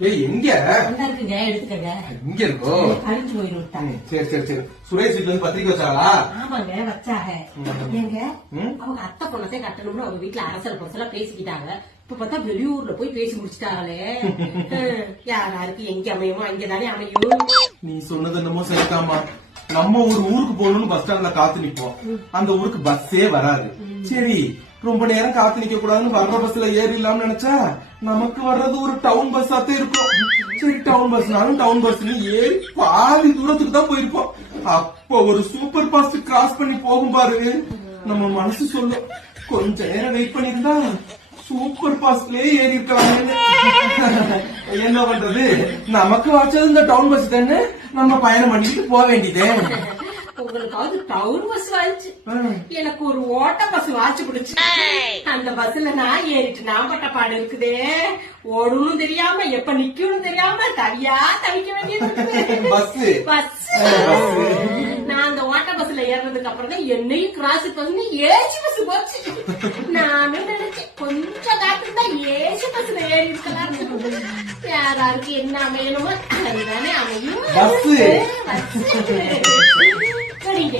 எங்க இருக்குங்க, எடுத்துக்கங்க. இங்க இருக்கோ? கழிஞ்சு போயிடும். சரி சரி சரி. சுரேஷ் வீட்டுல இருந்து பத்திரிக்கை வச்சாங்களா? ஆமாங்க, வச்சாக. ஏங்க அவங்க அத்தை பொண்ணத்தை கட்டணும்னு அவங்க வீட்டுல அரசல் பொருசலா பேசிக்கிட்டாங்க. இப்ப பார்த்தா வெளியூர்ல போய் பேசி முடிச்சுட்டாங்களே. யாராருக்கு எங்க அமையுமோ அங்கதானே அமையும். நீ சொன்னது என்னமோ சரிதாமா. நம்ம ஒரு ஊருக்கு போகணும்னு பஸ் ஸ்டாண்ட்ல காத்து நிப்போம். அந்த ஊருக்கு பஸ்ஸே வராது. சரி, ரொம்ப நேரம் காத்து நிக்க கூடாதுன்னு வர்ற பஸ்ல ஏறிடலாம்னு நினைச்சா நமக்கு வர்றது ஒரு டவுன் பஸ்ஸாத்தே இருக்கும். சரி, டவுன் பஸ்னாலும் டவுன் பஸ்ல ஏறி பாதி தூரத்துக்கு தான் போயிருப்போம். அப்ப ஒரு சூப்பர் ஃபாஸ்ட் கிராஸ் பண்ணி போகும் பாரு, நம்ம மனசு சொல்லும் கொஞ்ச நேரம் வெயிட் பண்ணிருந்தா சூப்பர் ஃபாஸ்ட்லயே ஏறி இருக்கலாம். என்ன பண்றது, நமக்கு வாச்சது இந்த டவுன் பஸ் தானே, நம்ம பயணம் பண்ணிட்டு போக வேண்டியதே. உங்களுக்காவது டவுன் பஸ் வாச்சு, எனக்கு ஒரு ஓட்ட பஸ் வாச்சு பிடிச்சு. அந்த பஸ்ல நான் ஏறிட்டு நான் பட்ட பாடு இருக்குதே. ஓடணும் தெரியாம எப்ப நிக்கணும் தெரியாம தனியா தவிக்க வேண்டியது பஸ். நான் அந்த ஓட்ட பஸ்ல ஏறினதுக்கு அப்புறம் தான் என்னையும் கிராஸ் பண்ணி ஏசி பஸ் போச்சு. நானும் நினைச்சேன் கொஞ்சம் காட்டு தான் ஏசி பஸ்ல ஏறி இருக்கலாம். யாராருக்கு என்ன அமையணுமோ அதுதானே அமையும். சரிங்க.